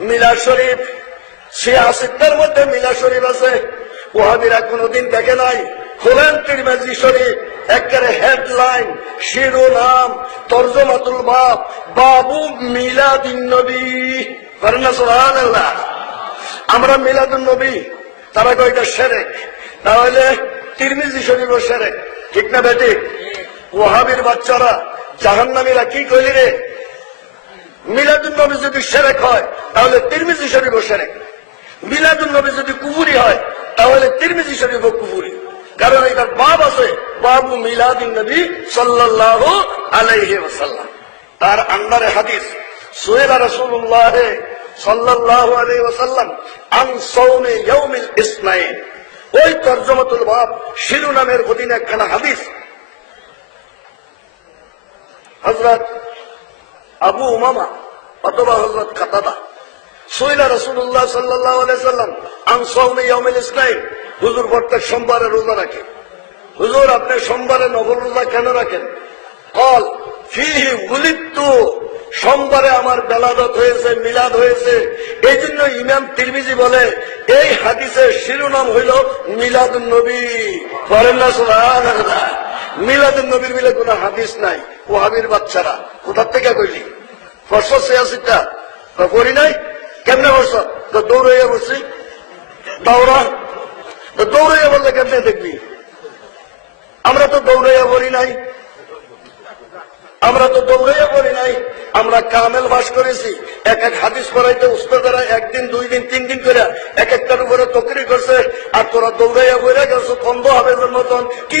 মিলা শরীফ। সে আসিদ্দার মধ্যে মিলা শরীফ আছে। ওহাবিরা কোনোদিন দেখে নাই। খোলেন তিরমেজি শরীফ, একেবারে হেডলাইন শিরোনাম তর্জমাতুল বাপ, বাবু মিলাদিন নবী। না আমরা মিলাদুন নবী, তারা কয়টা সেরেক। তাহলে তিরমিজি শরীফও সেরেক। ঠিক না বেটি? ওহাবির বাচ্চারা জাহান্নামীরা কি কইলি রে? মিলাদুন নবী যদি সেরেক হয়, তাহলে তিরমিজি শরীফও সেরেক। মিলাদুন নবী যদি কুফুরি হয়, তাহলে তিরমিজি শরীফও কুফুরি। কারণ এটার বাব আছে, বাবু মিলাদিন নবী সাল্লাল্লাহু আলাইহি ওয়াসাল্লাম। তার আন্ডারে হাদিস, সুয়েলা রাসূলুল্লাহ সাল্লাল্লাহু আলাইহি ওয়াসাল্লাম, আন সাওমি ইয়াউমিল ইসনাইন। ওই তরজমাতুল বাব, শিরোনামের অধীনে একখানা হাদিস। হযরত আবু উমামা অথবা হযরত কাতাদা। সুইলা রাসূলুল্লাহ সাল্লাল্লাহু আলাইহি সাল্লাম আন সাওমি ইয়াউমিল হুজুর প্রত্যেক সোমবারে রোজা রাখে। হুজুর, আপনি সোমবারে নফল রোজা কেন রাখেন? কল, ফিহি গুলিপ্তু সোমবারে আমার বেলাদত হয়েছে, মিলাদ হয়েছে। এই জন্য ইমাম তিরমিজি বলে, এই হাদিসের শিরোনাম হইল মিলাদুন নবী। করেন না মিলাদুন নবীর মিলে কোনো হাদিস নাই। ও হাবির বাচ্চারা কোথার থেকে বর্ষ ছিয়াশিটা। করি নাই? কেমনে বর্ষ তো দৌড়াইয়া বসছি। দৌড়া। তো দৌড়াইয়া বললে কেমনে দেখবি? আমরা তো দৌড়াইয়া বলি নাই। আমরা তো দৌড়াইয়া বলি নাই। আমরা কামেল বাস করেছি। এক এক হাদিস করাইতে উস্তাদারা একদিন দুই দিন তিন দিন করে এক একটার উপরে তকরি করছে আর তোরা দৌড়াইয়া বইরা গেছো কন্দ হবে মতন কি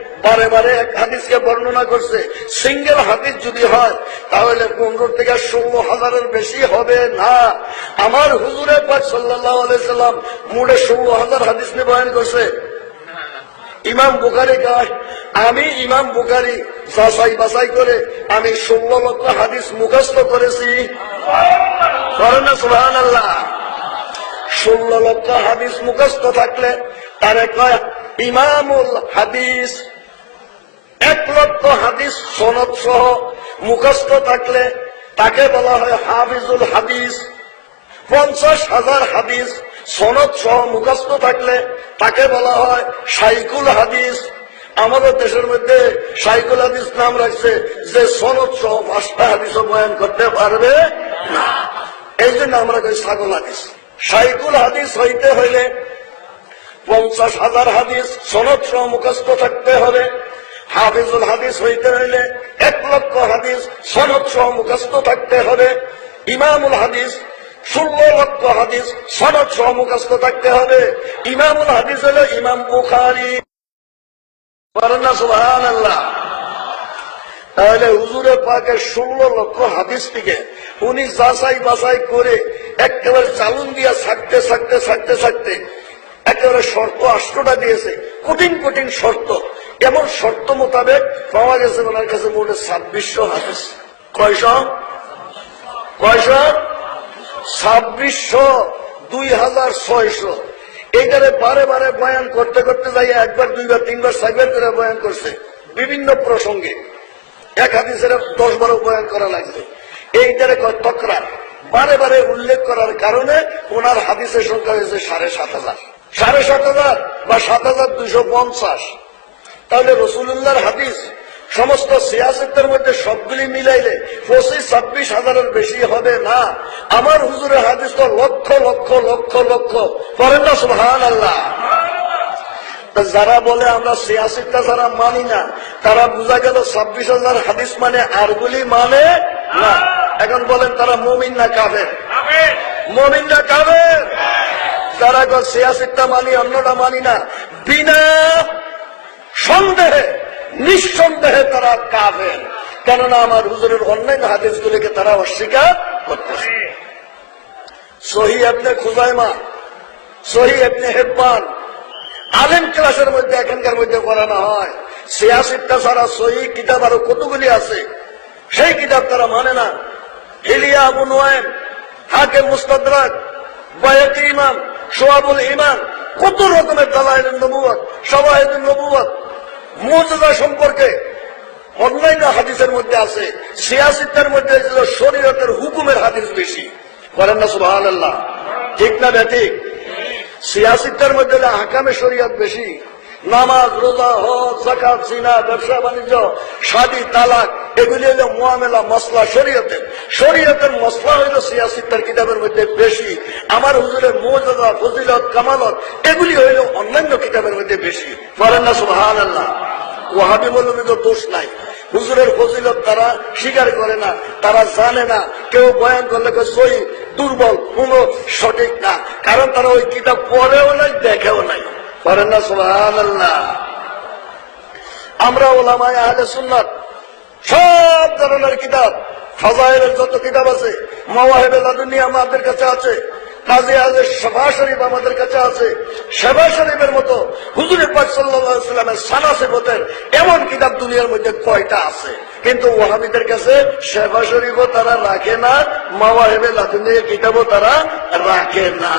বারে বারে এক হাদিসকে বর্ণনা করছে, সিঙ্গেল হাদিস যদি হয়, তাহলে পনেরো থেকে ষোলো হাজারের বেশি হবে না। আমার হুজুরের পাক সাল্লাহ আলাইসাল্লাম মুড়ে ষোলো হাজার হাদিস নিয়ে বয়ান করছে। ইমাম বুখারি কয়, আমি ইমাম বুখারি যাচাই বাছাই করে আমি ষোলো লক্ষ হাদিস মুখস্থ করেছি। ষোলো লক্ষ হাদিস মুখস্থ থাকলে তারে কয়, ইমামুল হাদিস এক লক্ষ হাদিস, সনদ সহ মুখস্থ থাকলে তাকে বলা হয় হাফিজুল হাদিস। পঞ্চাশ হাজার হাদিস, সনদ সহ মুখস্থ থাকলে তাকে বলা হয় সাইকুল হাদিস। আমাদের দেশের মধ্যে সাইকুল হাদিস নাম রাখছে যে সনদ সহ পাঁচটা হাদিসও বয়ান করতে পারবে না। এই জন্য আমরা কই ছাগল হাদিস। সাইকুল হাদিস হইতে হইলে পঞ্চাশ হাজার হাদিস, সনদ সহ মুখস্থ থাকতে হবে। হাফিজুল হাদিস হইতে হইলে এক লক্ষ হাদিস সনদ সহ মুখস্থ থাকতে হবে। ইমামুল হাদিস ষোলো লক্ষ হাদিস সনদ সহ মুখস্থ থাকতে হবে। ইমামুল হাদিস হলো ইমাম বুখারি। তাহলে হুজুরের পাকে ষোলো লক্ষ হাদিস থেকে উনি যাচাই বাছাই করে একেবারে চালুন দিয়া থাকতে থাকতে থাকতে থাকতে একেবারে শর্ত আষ্টটা দিয়েছে। কঠিন কঠিন শর্ত। এমন শর্ত মোতাবেক পাওয়া গেছে ওনার কাছে মোটে ছাব্বিশশো হাদিস কয়শ? কয়শ? ছাব্বিশশো দুই হাজার ছয়শো। এইটারে বারে বারে বয়ান করতে করতে যাই একবার, দুইবার, তিনবার সাইবার করে বয়ান করছে। বিভিন্ন প্রসঙ্গে। এক হাদিসের দশ বারো বয়ান করা লাগছে এইটারে তকরার। বারে বারে উল্লেখ করার কারণে ওনার হাদিসের সংখ্যা হয়েছে সাড়ে সাত হাজার। সাড়ে সাত হাজার বা সাত হাজার দুইশো পঞ্চাশ। তাহলে রসুল্লাহর হাদিস সমস্ত সিয়াসতের মধ্যে সবগুলি মিলাইলে পঁচিশ ছাব্বিশ হাজারের বেশি হবে না। আমার হুজুরের হাদিস তো লক্ষ লক্ষ লক্ষ লক্ষ। করেন না সুহান আল্লাহ যারা বলে আমরা সিয়াসিকটা যারা মানি না তারা বোঝা গেল ছাব্বিশ হাজার হাদিস মানে আরগুলি মানে না। এখন বলেন তারা মমিন না কাবের মমিন না কাবের যারা সিয়াসিকটা মানি, অন্যটা মানি না। বিনা সন্দেহে, নিঃসন্দেহে তারা কাবের কেননা আমার হুজুরের অন্যান্য হাদিসগুলিকে তারা অস্বীকার করতেছে। সহি আপনি খুজাইমা, সহি এমনি হেব্বান, আলেম ক্লাসের মধ্যে, এখানকার মধ্যে পড়ানো হয়। সিয়াসিটটা ছাড়া সহি কিতাব আরও কতগুলি আছে? সেই কিতাব তারা মানে না। ইলিয়া আবু নোয়েম হাকে মুস্তাদরাক, বায়াতি ইমাম সোয়াবুল ইমান কত রকমের দালাইল নবুয়ত সবাহিদ নবুয়ত মর্যাদা সম্পর্কে অন্যান্য হাদিসের মধ্যে আছে সিয়াসিত্তার মধ্যে ছিল শরীয়তের হুকুমের হাদিস বেশি। করেন না সুবাহ আল্লাহ ঠিক না ব্যাঠিক সিয়াসিত্তার মধ্যে হাকামে শরীয়ত বেশি। নামাজ, রোজা, হজ জাকাত সিনা ব্যবসা, বাণিজ্য, শাদি, তালাক এগুলি হলো মোয়ামেলা মশলা শরীয়তের শরীয়তের মশলা হইল সিয়াসিত্তার কিতাবের মধ্যে বেশি। আমার হুজুরের মর্যাদা ফজিলত, কামালত, এগুলি হইল অন্যান্য কিতাবের মধ্যে বেশি। বলেন না সুবহান আল্লাহ ওয়াহাবি মৌলবীদের দোষ নাই। হুজুরের ফজিলত তারা স্বীকার করে না, তারা জানে না। কেউ বয়ান করলে কেউ সই দুর্বল, কোন সঠিক না। কারণ তারা ওই কিতাব পড়েও নাই, দেখেও নাই। করেন না সোহান আমরা ওলামায় আহলে সুন্নাত সব ধরনের কিতাব, ফাজাইলের যত কিতাব আছে, মাওয়াহেবে আমাদের কাছে আছে আজের শরীফ আমাদের কাছে আছে সেবা শরীফের মতো পাক সাল্লামের সানা সেবতের এমন কিতাব দুনিয়ার মধ্যে কয়টা আছে? কিন্তু ওহাবিদের কাছে সেবা শরীফও তারা রাখে না, মাওয়াহেবে কিতাবও তারা রাখে না।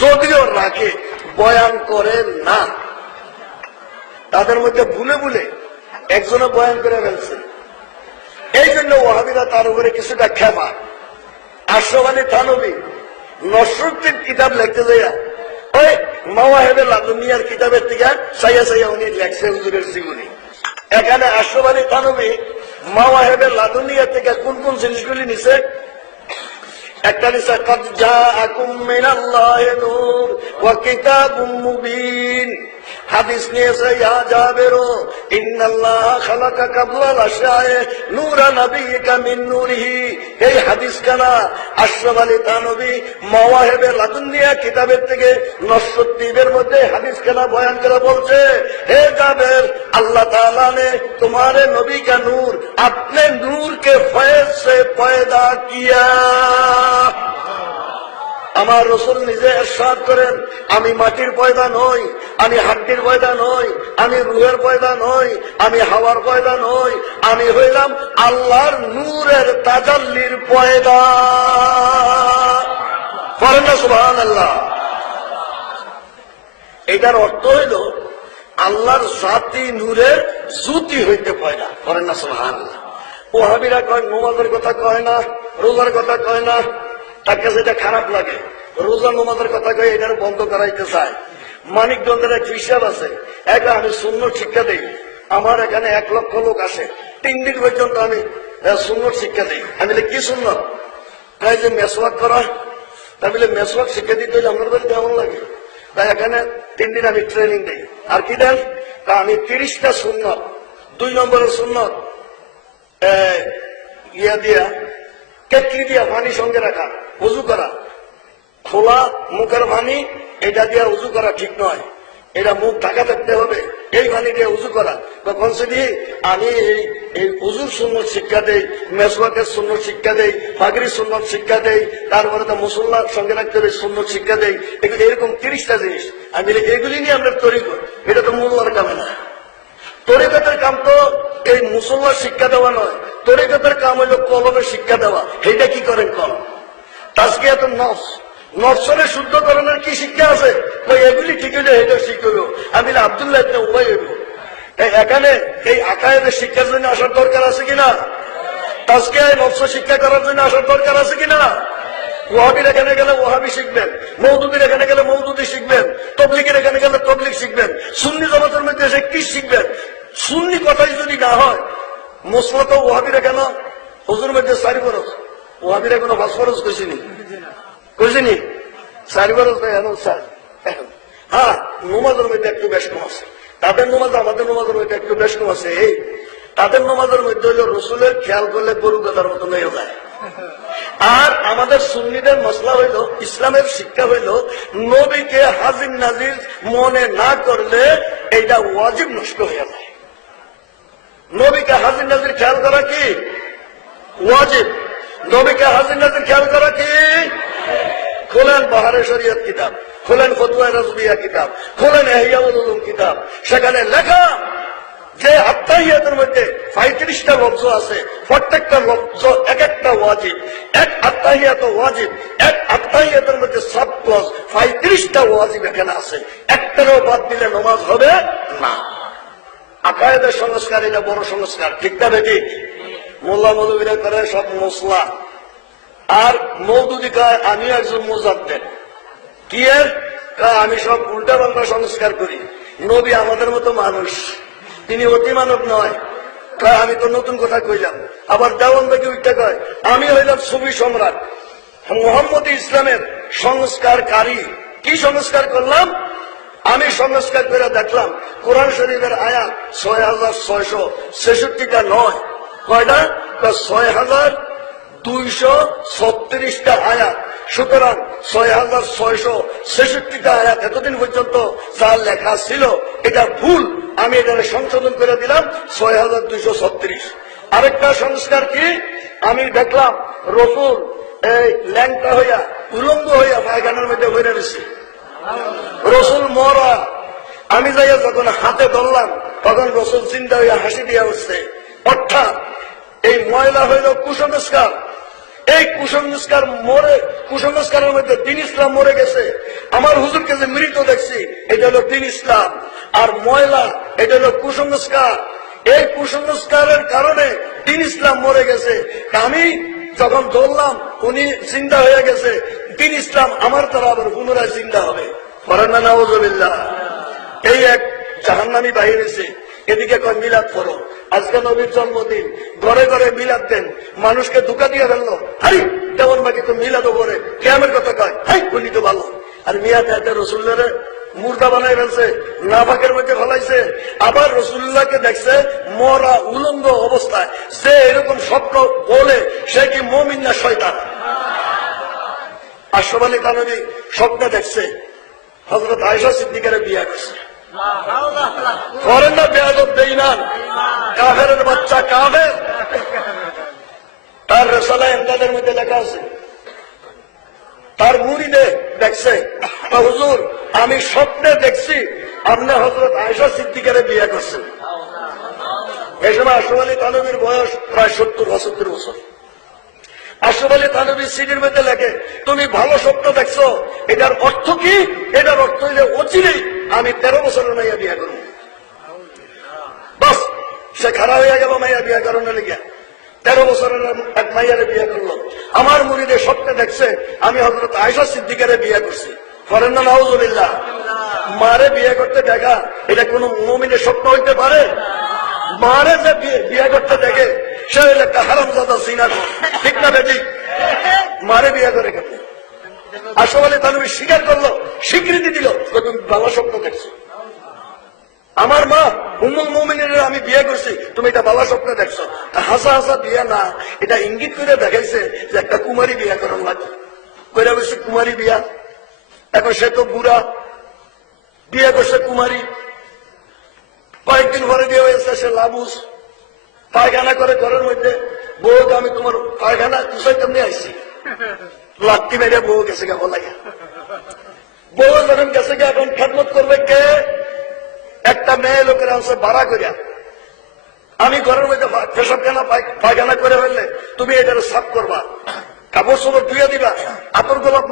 যদিও রাখে, বয়ান করে না। তাদের মধ্যে ভুলে ভুলে একজনে বয়ান করে ফেলছে। এই জন্য ওহাবিরা তার উপরে কিছুটা ক্ষমা। আশ্রমানি থানবী নসরুদ্দিন কিতাব লিখতে যাইয়া, ওই মাওয়াহেবে লাদুনিয়ার কিতাবের থেকে সাইয়া সাইয়া উনি লেখছে হুজুরের জীবনী। এখানে আশ্রমানি থানবী মাওয়াহেবে লাদুনিয়া থেকে কোন কোন জিনিসগুলি নিছে? একটা নিচে কদ জাআকুম মিনাল্লাহি নূর। ওয়া কিতাবুম মুবিন হাদিস নিয়েছে ইয়া জাবেরু ইন্নাল্লাহ খালাকা কাবলাল আশয়ায়ে নূরা নাবিয়িকা মিন নূরিহি এই হাদিস কানা আশরাফ আলী তানবী মাওয়াহিবে লাদুনিয়া কিতাবের থেকে নসরুদ্দীনের মধ্যে হাদিস কানা বয়ান করে বলছে হে জাবের আল্লাহ তাআলা ने तुम्हारे नबी का नूर अपने नूर के फैज से पैदा किया আমার রসুল নিজে এরশাদ করেন, আমি মাটির পয়দা নই, আমি হাড্ডির পয়দা নই, আমি রুহের পয়দা নই, আমি হাওয়ার পয়দা নই, আমি হইলাম আল্লাহর নূরের তাজাল্লির পয়দা। করেন না সুবহান আল্লাহ এটার অর্থ হইল, আল্লাহর জাতি নূরের জুতি হইতে পয়দা করেন না সুবহান ওহাবিরা কয় নোমাজের কথা কয় না, রোজার কথা কয় না, তার কাছে এটা খারাপ লাগে। রোজা নমাজের কথা কয়ে এটা বন্ধ করাইতে চায়। মানিকগঞ্জের এক হিসাব আছে। একা আমি শূন্য শিক্ষা দেই। আমার এখানে এক লক্ষ লোক আসে। তিন দিন পর্যন্ত আমি শূন্য শিক্ষা দিই। আমি কি শূন্য? তাই যে মেসওয়াক করা, তাই বলে, মেসওয়াক শিক্ষা দিতে হলে আমার বাড়ি কেমন লাগে? তাই এখানে তিন দিন আমি ট্রেনিং দিই। আর কি দেন? তা আমি তিরিশটা শূন্য, দুই নম্বরের শূন্য ইয়া দিয়া, কেটলি দিয়া পানি সঙ্গে রাখা, উজু করা। খোলা মুখের পানি এটা দিয়ে উজু করা ঠিক নয়। এটা মুখ ঢাকা থাকতে হবে, এই পানি দিয়ে উজু করা। তখন সেটি আমি এই এই উজুর শূন্য শিক্ষা দেই মেসওয়াকের শূন্য শিক্ষা দেই ফাগরির শূন্য শিক্ষা দেই, তারপরে তো মুসল্লার সঙ্গে রাখতে হবে শূন্য শিক্ষা দেই। এগুলো এরকম তিরিশটা জিনিস। আমি এগুলি নিয়ে আমরা তৈরি করি। এটা তো মোল্লার কামে না। তরিকতের কাম তো এই মুসল্লার শিক্ষা দেওয়া নয়। তরিকতের কাম হইল কলমের শিক্ষা দেওয়া। এইটা কি করেন কলম? তাজকিয়াত নফস। নফসরে শুদ্ধকরণের কি শিক্ষা আছে? ওই এগুলি ঠিক হইলে এটা শিখব আমি আব্দুল্লাহ ইবনে উবাই হইব। এখানে এই আকায়েদের শিক্ষার জন্য আসার দরকার আছে কিনা? তাজকিয়ায় নফস শিক্ষা করার জন্য আসার দরকার আছে কিনা? ওহাবির এখানে গেলে ওহাবি শিখবেন মৌদুদির এখানে গেলে মৌদুদি শিখবেন, তবলিগের এখানে গেলে তবলিগ শিখবেন, সুন্নি জমাতের মধ্যে এসে কি শিখবেন? সুন্নি কথাই যদি না হয় মশলা তো ওহাবিরা কেন হুজুর মধ্যে চারি বরস ওহাবিরা কোনো ফসফরস কইছিনি কইছিনি চারি বরস এখন স্যার হ্যাঁ নমাজের মধ্যে একটু বেশ কম আছে। তাদের নমাজ আমাদের নমাজের মধ্যে একটু বেশ কম আছে। এই, তাদের নমাজের মধ্যে হইল রসুলের খেয়াল করলে গরু গাদার মতো হয়ে। যায় আর আমাদের সুন্নিদের মশলা হইল, ইসলামের শিক্ষা হইল, নবীকে হাজির নাজির মনে না করলে এটা ওয়াজিব নষ্ট হয়ে যায়। নবীকে হাজির নাজির খেয়াল করা কি? ওয়াজিব। নবীকে হাজির নাজির খেয়াল করা কি? খোলেন বাহারে শরীয়ত কিতাব, খোলেন ফতুয়া রাজবিয়া কিতাব, খোলেন এহিয়াউল কিতাব। সেখানে লেখা যে আত্মাহিয়াতের মধ্যে পঁয়ত্রিশটা লব্জ আছে, প্রত্যেকটা লব্জ এক একটা ওয়াজিব। এক আত্মাহিয়াত ওয়াজিব, এক আত্মাহিয়াতের মধ্যে সাত ক্লস পঁয়ত্রিশটা ওয়াজিব এখানে আছে। একটারও বাদ দিলে নমাজ হবে না। আকায়েদের সংস্কার এটা বড় সংস্কার, ঠিক না বেটি? মোল্লা মৌলবীরা করে সব মশলা আর মৌদুদি কয়, আমি একজন মোজাদ্দেন কি এর? আমি সব উল্টা পাল্টা সংস্কার করি। নবী আমাদের মতো মানুষ। তিনি অতি মানব নয়। কয়, আমি তো নতুন কথা কইলাম। আবার দেওয়ান উঠতে কয়, আমি হইলাম ছবি সম্রাট। মোহাম্মদ ইসলামের সংস্কারকারী। কি সংস্কার করলাম? আমি সংস্কার করে দেখলাম, কোরআন শরীফের আয়া ছয় হাজার ছয়শো ছেষট্টিটা নয়। কয়টা? কয়, ছয় হাজার দুইশো ছত্রিশটা আয়াত। সুতরাং ছয় হাজার ছয়শো ছেষট্টিটা আয়াত এতদিন পর্যন্ত যা লেখা ছিল, এটা ভুল। আমি এটা সংশোধন করে দিলাম ছয় হাজার দুইশো ছত্রিশ। আরেকটা সংস্কার কি? আমি দেখলাম রসুল এই ল্যাংটা হইয়া, উলঙ্গ হইয়া পায়খানার মধ্যে হয়ে রয়েছে রসুল মরা। আমি যাইয়া যখন হাতে ধরলাম, তখন রসুল চিন্তা হইয়া হাসি দিয়া উঠছে। অর্থাৎ এই ময়লা হইল কুসংস্কার। এই কুসংস্কার মরে, কুসংস্কারের মধ্যে দিন ইসলাম মরে গেছে। আমার হুজুরকে যে মৃত দেখছি, এটা হলো দিন ইসলাম। আর ময়লা, এটা হলো কুসংস্কার। এই কুসংস্কারের কারণে দিন ইসলাম মরে গেছে। আমি যখন ধরলাম, উনি চিন্তা হয়ে গেছে, দিন ইসলাম আমার দ্বারা আবার পুনরায় চিন্তা হবে। করেন না এই এক জাহান্নামি বাহির এসে এদিকে কয়, মিলাদ করো। আজকে নবীর জন্মদিন। ঘরে ঘরে মিলাদ দেন। মানুষকে ধোকা দিয়ে ফেলল। হাই তেমন বাকি তো মিলাদও করে। কেমন কথা কয়, হাই উনি তো ভালো। আর মিয়া তাতে রসুল্লারে মুর্দা বানাই ফেলছে, নাফাকের মধ্যে ফেলাইছে। আবার রসুল্লাহকে দেখছে, মরা উলঙ্গ অবস্থায়। সে এরকম স্বপ্ন বলে, সে কি মমিন না শয়তান? আশরফ আলী থানবী স্বপ্নে দেখছে হজরত আয়সা সিদ্দিকের বিয়া করছে। করেন না, বেয়াদব কাফের। তার মধ্যে মুড়িদে দেখছে হুজুর, আমি স্বপ্নে দেখছি আপনি হজরত আয়সা সিদ্দিকের বিয়ে করছেন এই সময় আশরফ আলী তানবীর বয়স প্রায় সত্তর, পঁচাত্তর বছর। আশরফ আলী তানবী সিডির মধ্যে লেখে, তুমি ভালো স্বপ্ন দেখছ, এটার অর্থ কি? এটার অর্থ হইলে অচিরেই আমি তেরো বছরের মাইয়া বিয়ে করব বাস, সে খারাপ হয়ে গেল মাইয়া বিয়ে করানোর লিগে তেরো বছরের এক মাইয়ারে বিয়ে করল। আমার মুড়িদের স্বপ্নে দেখছে, আমি হজরত আয়সা সিদ্দিকারে বিয়ে করছি। করেন মারে বিয়ে করতে দেখা, এটা কোন মমিনের স্বপ্ন হইতে পারে? মারে যে বিয়ে- করতে দেখে, সে একটা হারাম জাদা সিনা ঠিক না বেটি? মারে বিয়ে করে কেন আসলে তানবী স্বীকার করল, স্বীকৃতি দিল তুমি ভালো স্বপ্ন দেখছ। আমার মা উম্মুল মুমিনের আমি বিয়ে করছি, তুমি এটা বাবা স্বপ্ন দেখছ। হাসা হাসা বিয়ে না, এটা ইঙ্গিত করে দেখাইছে যে একটা কুমারী বিয়া করার লাগে কইরা বলছে, কুমারী বিয়া? এখন সে তো বুড়া, বিয়ে করছে কুমারী। কয়েকদিন পরে বিয়ে হয়েছে, সে লাবুস। পায়খানা করে ঘরের মধ্যে, বউ, আমি তোমার পায়খানা তুষাই তেমনি আইছি। লাত্তি মেরে বউ গেছে গা, বলাই। বউ যখন গেছে গা এখন খেদমত করবে কে? একটা মেয়ে লোকেরা হচ্ছে ভাড়া করিয়া আমি ঘরের মধ্যে পেশাবখানা পায়খানা করে ফেললে, তুমি এটার সাফ করবা। কাপড় চোপড় ধুয়ে দিবা, আতর গোলাপ